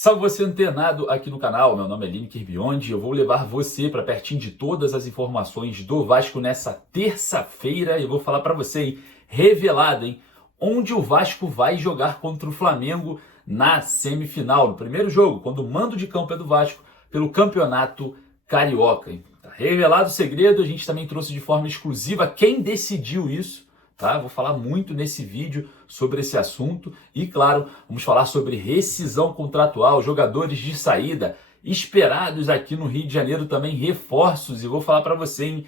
Salve você antenado aqui no canal, meu nome é Lineker Beyond e eu vou levar você para pertinho de todas as informações do Vasco nessa terça-feira. E eu vou falar para você, hein, revelado, hein, onde o Vasco vai jogar contra o Flamengo na semifinal, no primeiro jogo, quando o mando de campo é do Vasco pelo Campeonato Carioca. Hein. Tá revelado o segredo, a gente também trouxe de forma exclusiva quem decidiu isso. Tá? Vou falar muito nesse vídeo sobre esse assunto e, claro, vamos falar sobre rescisão contratual, jogadores de saída esperados aqui no Rio de Janeiro, também reforços, e vou falar para você, hein,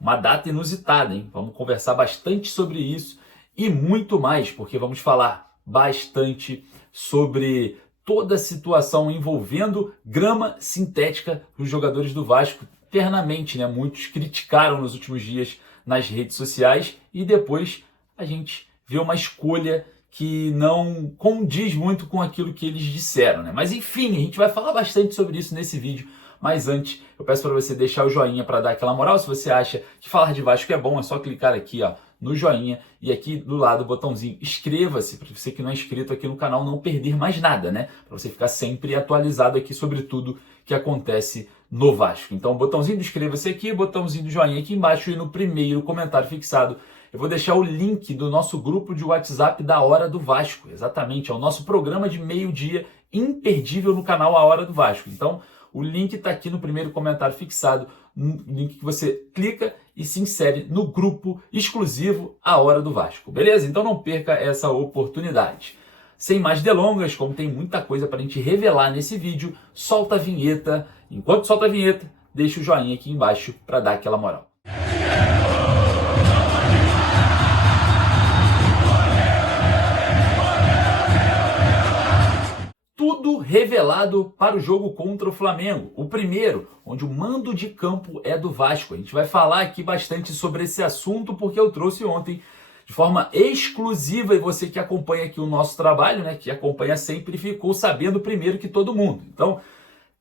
uma data inusitada, hein? Vamos conversar bastante sobre isso e muito mais, porque vamos falar bastante sobre toda a situação envolvendo grama sintética dos jogadores do Vasco. Eternamente, né? Muitos criticaram nos últimos dias nas redes sociais e depois a gente vê uma escolha que não condiz muito com aquilo que eles disseram, né? Mas enfim, a gente vai falar bastante sobre isso nesse vídeo. Mas antes, eu peço para você deixar o joinha para dar aquela moral. Se você acha que falar de Vasco é bom, é só clicar aqui, ó, no joinha e aqui do lado o botãozinho inscreva-se, para você que não é inscrito aqui no canal não perder mais nada, né? Para você ficar sempre atualizado aqui sobre tudo que acontece no Vasco. Então, botãozinho do inscreva-se aqui, botãozinho do joinha aqui embaixo e no primeiro comentário fixado eu vou deixar o link do nosso grupo de WhatsApp da Hora do Vasco. Exatamente, é o nosso programa de meio-dia imperdível no canal A Hora do Vasco. Então, o link está aqui no primeiro comentário fixado, um link que você clica e se insere no grupo exclusivo A Hora do Vasco. Beleza? Então não perca essa oportunidade. Sem mais delongas, como tem muita coisa para a gente revelar nesse vídeo, solta a vinheta. Enquanto solta a vinheta, deixa o joinha aqui embaixo para dar aquela moral. Tudo revelado para o jogo contra o Flamengo. O primeiro, onde o mando de campo é do Vasco. A gente vai falar aqui bastante sobre esse assunto porque eu trouxe ontem de forma exclusiva e você que acompanha aqui o nosso trabalho, né, que acompanha sempre, ficou sabendo primeiro que todo mundo. Então,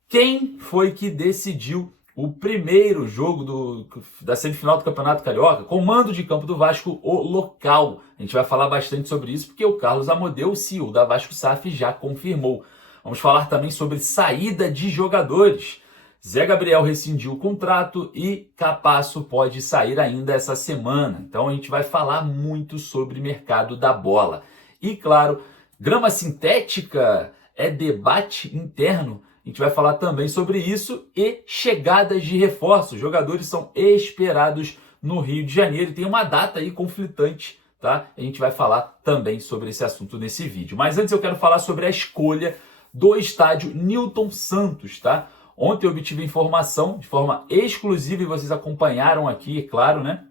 quem foi que decidiu o primeiro jogo da semifinal do Campeonato Carioca? Com o mando de campo do Vasco, o local. A gente vai falar bastante sobre isso porque o Carlos Amodeu, o CEO da Vasco SAF, já confirmou. Vamos falar também sobre saída de jogadores. Zé Gabriel rescindiu o contrato e Capasso pode sair ainda essa semana. Então a gente vai falar muito sobre mercado da bola. E claro, grama sintética é debate interno. A gente vai falar também sobre isso e chegadas de reforços. Jogadores são esperados no Rio de Janeiro e tem uma data aí conflitante, tá? A gente vai falar também sobre esse assunto nesse vídeo. Mas antes eu quero falar sobre a escolha do estádio Newton Santos, tá? Ontem eu obtive informação de forma exclusiva e vocês acompanharam aqui, é claro, né?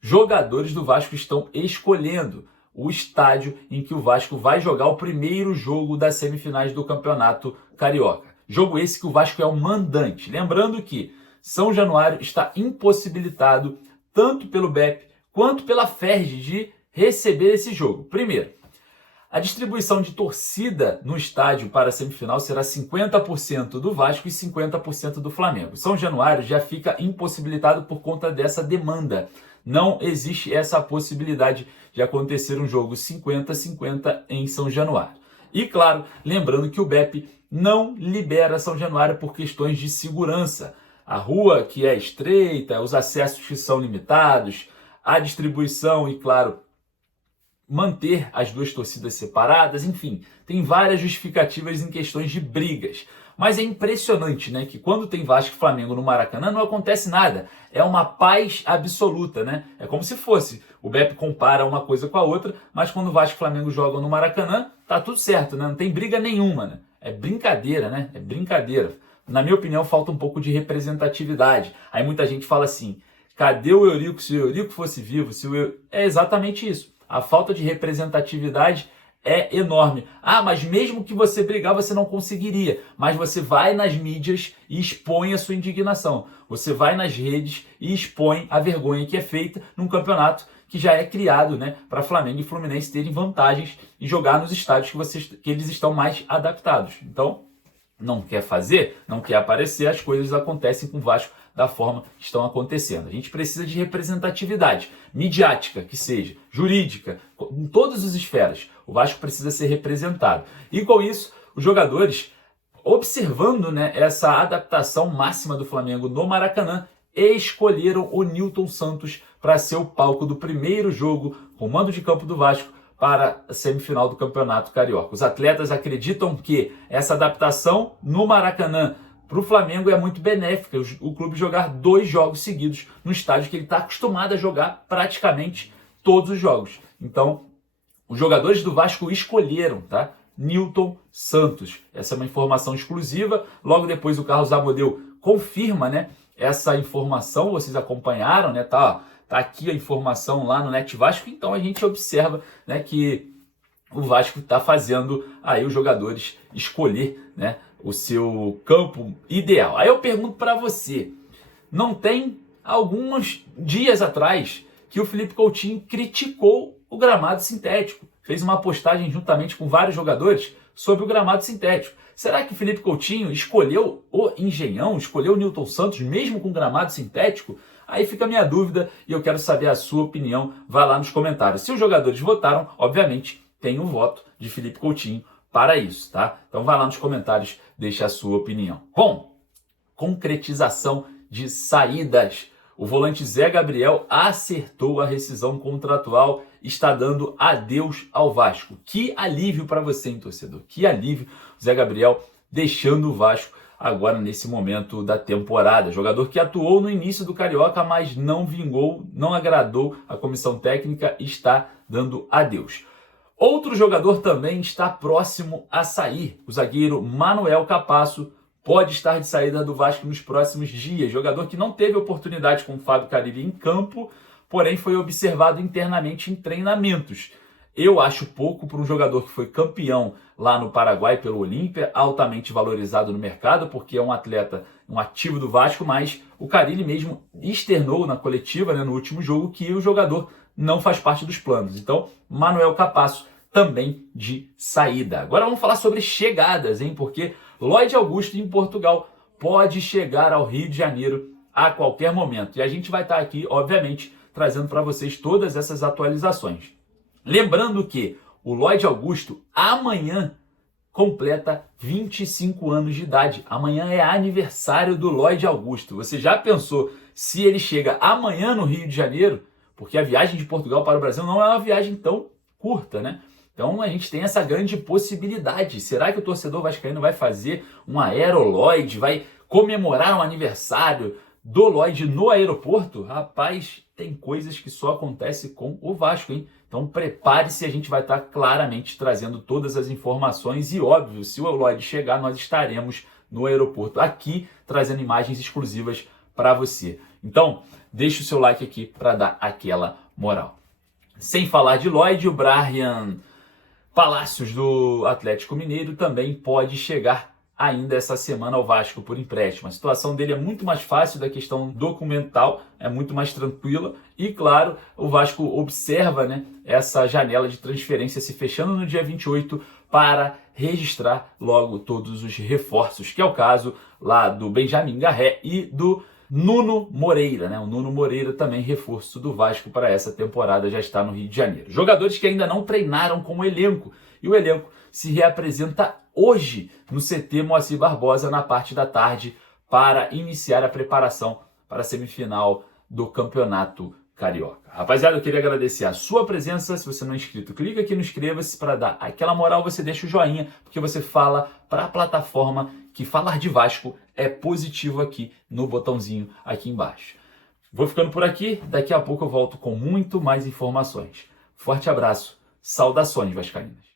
Jogadores do Vasco estão escolhendo o estádio em que o Vasco vai jogar o primeiro jogo das semifinais do Campeonato Carioca. Jogo esse que o Vasco é o mandante. Lembrando que São Januário está impossibilitado tanto pelo BEP quanto pela FERJ de receber esse jogo. Primeiro, a distribuição de torcida no estádio para a semifinal será 50% do Vasco e 50% do Flamengo. São Januário já fica impossibilitado por conta dessa demanda. Não existe essa possibilidade de acontecer um jogo 50-50 em São Januário. E claro, lembrando que o BEP não libera São Januário por questões de segurança. A rua que é estreita, os acessos que são limitados, a distribuição e, claro, manter as duas torcidas separadas, enfim, tem várias justificativas em questões de brigas. Mas é impressionante, né, que quando tem Vasco e Flamengo no Maracanã não acontece nada. É uma paz absoluta, né? É como se fosse. O BEP compara uma coisa com a outra, mas quando Vasco e Flamengo jogam no Maracanã, tá tudo certo, né? Não tem briga nenhuma, né? É brincadeira, né? É brincadeira. Na minha opinião, falta um pouco de representatividade. Aí muita gente fala assim, cadê o Eurico? Se o Eurico fosse vivo, É exatamente isso. A falta de representatividade é enorme. Ah, mas mesmo que você brigar, você não conseguiria. Mas você vai nas mídias e expõe a sua indignação. Você vai nas redes e expõe a vergonha que é feita num campeonato que já é criado, né, para Flamengo e Fluminense terem vantagens e jogar nos estádios que eles estão mais adaptados. Então, não quer fazer, não quer aparecer, as coisas acontecem com o Vasco da forma que estão acontecendo. A gente precisa de representatividade, midiática que seja, jurídica, em todas as esferas. O Vasco precisa ser representado. E com isso, os jogadores, observando, né, essa adaptação máxima do Flamengo no Maracanã, escolheram o Nilton Santos para ser o palco do primeiro jogo com o mando de campo do Vasco para a semifinal do Campeonato Carioca. Os atletas acreditam que essa adaptação no Maracanã para o Flamengo é muito benéfica, o clube jogar 2 jogos seguidos no estádio que ele está acostumado a jogar praticamente todos os jogos. Então, os jogadores do Vasco escolheram, tá? Nilton Santos. Essa é uma informação exclusiva. Logo depois o Carlos Amodeu confirma, né, essa informação. Vocês acompanharam, né? Tá aqui a informação lá no Net Vasco. Então a gente observa, né, que o Vasco está fazendo aí os jogadores escolher, né, o seu campo ideal. Aí eu pergunto para você, não tem alguns dias atrás que o Felipe Coutinho criticou o gramado sintético, fez uma postagem juntamente com vários jogadores sobre o gramado sintético. Será que o Felipe Coutinho escolheu o Engenhão, escolheu o Nilton Santos mesmo com gramado sintético? Aí fica a minha dúvida e eu quero saber a sua opinião. Vai lá nos comentários. Se os jogadores votaram, obviamente tem o voto de Felipe Coutinho para isso, tá? Então vai lá nos comentários, deixa a sua opinião. Bom, concretização de saídas. O volante Zé Gabriel acertou a rescisão contratual, está dando adeus ao Vasco. Que alívio para você, hein, torcedor? Que alívio o Zé Gabriel deixando o Vasco agora nesse momento da temporada. Jogador que atuou no início do Carioca, mas não vingou, não agradou a comissão técnica, está dando adeus. Outro jogador também está próximo a sair. O zagueiro Manuel Capasso pode estar de saída do Vasco nos próximos dias. Jogador que não teve oportunidade com o Fábio Carille em campo, porém foi observado internamente em treinamentos. Eu acho pouco para um jogador que foi campeão lá no Paraguai pelo Olímpia, altamente valorizado no mercado, porque é um atleta, um ativo do Vasco, mas o Carille mesmo externou na coletiva, né, no último jogo, que o jogador não faz parte dos planos. Então, Manuel Capasso também de saída. Agora vamos falar sobre chegadas, hein? Porque Lloyd Augusto em Portugal pode chegar ao Rio de Janeiro a qualquer momento. E a gente vai estar aqui, obviamente, trazendo para vocês todas essas atualizações. Lembrando que o Lloyd Augusto amanhã completa 25 anos de idade. Amanhã é aniversário do Lloyd Augusto. Você já pensou se ele chega amanhã no Rio de Janeiro? Porque a viagem de Portugal para o Brasil não é uma viagem tão curta, né? Então a gente tem essa grande possibilidade. Será que o torcedor vascaíno vai fazer um aerolloyd, vai comemorar um aniversário do Lloyd no aeroporto? Rapaz, tem coisas que só acontecem com o Vasco, hein? Então prepare-se, a gente vai estar claramente trazendo todas as informações e, óbvio, se o Lloyd chegar, nós estaremos no aeroporto aqui, trazendo imagens exclusivas para você. Então, deixa o seu like aqui para dar aquela moral. Sem falar de Lloyd, o Bryan Palacios do Atlético Mineiro também pode chegar ainda essa semana ao Vasco por empréstimo. A situação dele é muito mais fácil da questão documental, é muito mais tranquila e, claro, o Vasco observa, né, essa janela de transferência se fechando no dia 28 para registrar logo todos os reforços, que é o caso lá do Benjamin Garré e do Nuno Moreira, né? O Nuno Moreira também reforço do Vasco para essa temporada, já está no Rio de Janeiro. Jogadores que ainda não treinaram com o elenco, e o elenco se reapresenta hoje no CT Moacir Barbosa na parte da tarde para iniciar a preparação para a semifinal do Campeonato Carioca. Rapaziada, eu queria agradecer a sua presença. Se você não é inscrito, clica aqui no inscreva-se para dar aquela moral, você deixa o joinha, porque você fala para a plataforma que falar de Vasco é positivo aqui no botãozinho aqui embaixo. Vou ficando por aqui, daqui a pouco eu volto com muito mais informações. Forte abraço, saudações vascaínas.